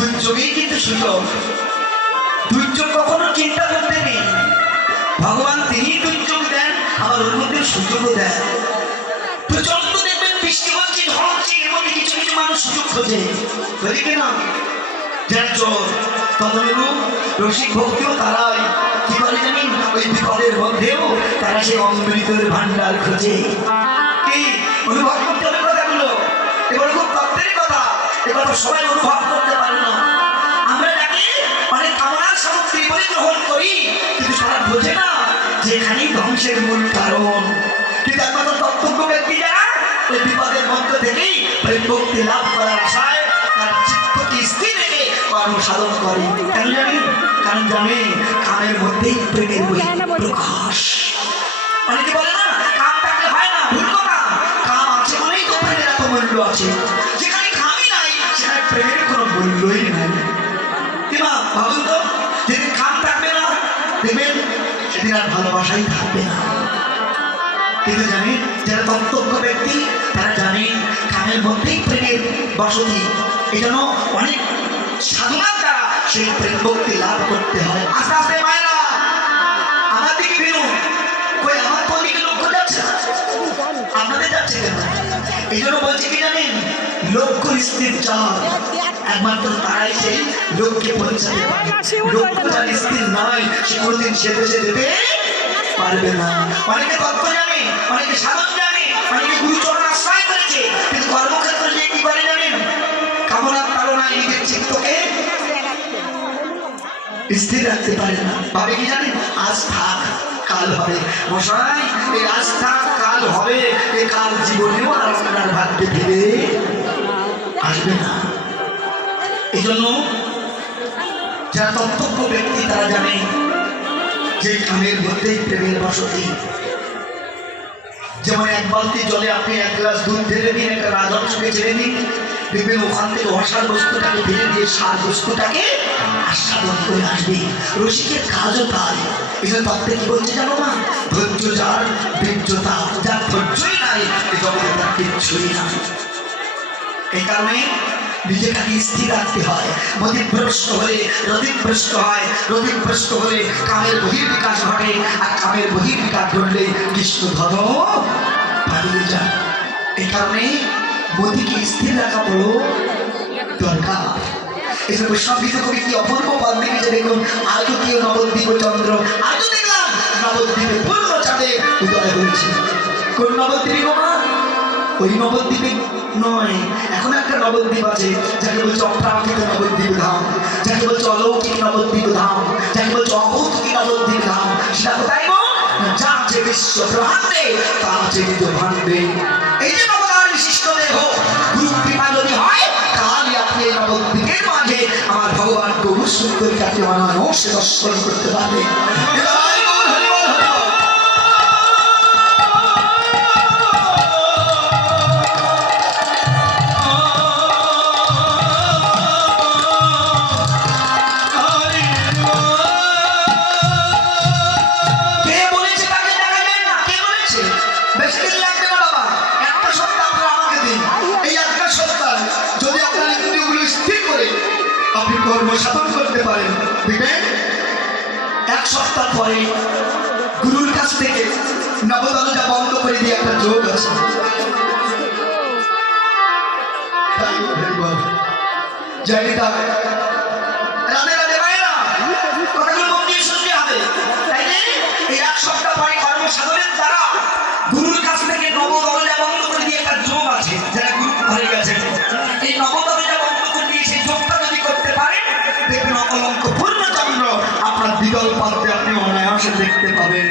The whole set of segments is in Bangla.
দুর্যোগেই কিন্তু সুযোগ। দুর্যোগ কখনো চিন্তা করতে নেই, ভগবান তিনি দুর্যোগ দেন, আবার ওর মধ্যে সুযোগও দেন। প্রচন্ড দেখবেন বৃষ্টি হচ্ছে, ঝড় হচ্ছে, এর মধ্যে কিছু কিছু মানুষ সুযোগ খোঁজে, বুঝলি কিনা? যারা চোর তদনুরূপ রসিক ভক্তিও তারাই কি করে জানি, ওই বিপদের মধ্যেও তারা সেই অমৃতের ভান্ডার খোঁজে। কি অনুভব করতে হবে কথাগুলো? এগুলো খুব তত্ত্বের কথা, এগুলো সবাই অনুভব করতে পারে না। আমরা যাকে অনেক কামনার সামগ্রী বলে গ্রহণ করি, কিন্তু তারা বোঝে না যে এখানেই ধ্বংসের মূল কারণ। কিন্তু একমাত্র তত্ত্বজ্ঞ ব্যক্তি যারা ওই বিপদের মধ্য থেকেই প্রেম ভক্তি লাভ করার আশায় তার চিত্তকে স্থির রেখে কর্ম সাধন করে। কেন জানি? কারণ জানে কামের মধ্যেই প্রেমের প্রকাশ। অনেকে বলে না কাম থাকলে হয় না, ভুল কথা। কাম আছে বলেই তো প্রেমের এত মূল্য আছে। যেখানে কামই নাই সেখানে প্রেমের কোনো মূল্যই নাই। কিংবা ভাবুন তো, যেদিন কাম থাকবে না দেখবেন সেদিন আর ভালোবাসাই থাকবে না। কিন্তু জানেন যারা তত্ত্বজ্ঞ ব্যক্তি তারা জানেন কামের মধ্যেই প্রেমের বসতি। এই জন্য অনেক সাধনার দ্বারা সেই প্রেম ভক্তি লাভ করতে হয়। আস্তে আস্তে মায়েরা আমার দিকে বেরো, কই আমার কোন দিকে লক্ষ্য যাচ্ছে, আপনাদের যাচ্ছে কেন? এই জন্য বলছি কি জানেন, লক্ষ্য স্থির চাল একমাত্র তারাই সেই লক্ষ্যে পৌঁছাতে পারে। লক্ষ্য যার স্থির নয় সে কোনোদিন সে দেশে যেতে পারবে না। অনেকে তত্ত্ব জানে, অনেকে সাধন জানে, অনেকে গুরুচরণ আশ্রয় করেছে, কিন্তু কর্মক্ষেত্রে যে কি করে জানেন, কামনার তাড়নায় নিজের চিত্তকে স্থির রাখতে পারে না। ভাবে কি জানেন, আজ থাক কাল হবে। মশাই এই আজ থাক কাল হবে, এ কাল জীবনেও আর আপনার ভাগ্যে ফিরে আসবে না। এই জন্য যারা তত্ত্বজ্ঞ ব্যক্তি তারা জানে যে কামের মধ্যেই প্রেমের বসতি। যেমন এক বালতি জলে আপনি এক গ্লাস দুধ ঢেলে দিন, একটা রাজহংসকে ছেড়ে দিন, দেখবেন ওখান থেকে অসার বস্তুটাকে ফেলে দিয়ে সার বস্তুটাকে আস্বাদন করে আসবে। রসিকের কাজও তাই। এই জন্য তত্ত্বে কি বলছে জানো না, ধৈর্য যার বীর্যতা, যার ধৈর্যই নাই এই জগতে তার কিচ্ছুই নাই। এই কারণে নিজেটাকে স্থির রাখতে হয়। মতিভ্রষ্ট হলে রতিভ্রষ্ট হয়, রতিভ্রষ্ট হলে কামের বহির্বিকাশ ঘটে, আর কামের বহির্বিকাশ ঘটলে কৃষ্ণ ধর্ম পালিয়ে যায়। এই কারণে মতিকে স্থির রাখা বড় দরকার। এসব বৈষ্ণবিত কবি কি অপূর্ব পদ লিখেছে দেখুন, আজও কেউ নবদ্বীপ চন্দ্র, আজও দেখলাম নবদ্বীপে পূর্ণ চাঁদে উদয় হয়েছে। কোন নবদ্বীপ গো মা? ওই নবদ্বীপে নয়, এখন একটা নবদ্বীপ আছে যাকে বলছে অপ্রাকৃত নবদ্বীপ ধাম, যাকে বলছে অলৌকিক নবদ্বীপ ধাম, যাকে বলছে অভৌতিক নবদ্বীপ ধাম। সেটা কোথায় গো? যা যে বিশ্ব ব্রহ্মাণ্ডে তা যে নিজ ভাণ্ডে। এই যে নবদার বিশিষ্ট দেহ, গুরু কৃপা যদি হয় তাহলে আপনি এই নবদ্বীপের মাঝে আমার ভগবান গৌর সুন্দরী কাকে অনায়াসে দর্শন করতে পারবেন। আপনি কর্ম সাধন করতে পারেন, দেখবেন এক সপ্তাহ পরে গুরুর কাছ থেকে নবদরজা বন্ধ করে দিয়ে একটা যোগ আছে। জানি তা রাধে রাধে ভাইরা, কথাগুলো মন দিয়ে শুনতে হবে। তাই এই এক সপ্তাহ পরে কর্ম সাধনের দ্বারা গুরুর কাছ থেকে নবদরজা বন্ধ করে দিয়ে একটা যোগ আছে, যারা গুরু হয়ে গেছে। এই নবদরজা বন্ধ করে দিয়ে সেই যোগটা যদি করতে পারেন, দেখবেন অকলঙ্ক পূর্ণচন্দ্র আপনার বিগল পাত্রে আপনি অনায়াসে দেখতে পাবেন।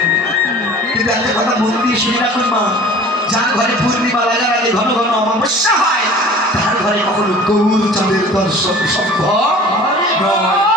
কিন্তু একটা কথা মন দিয়ে শুনে রাখুন মা, যার ঘরে পূর্ণিমা লাগার আগে ঘন ঘন অমাবস্যা হয়, তার ঘরে কখনো গৌর চাঁদের দর্শন সম্ভব নয়।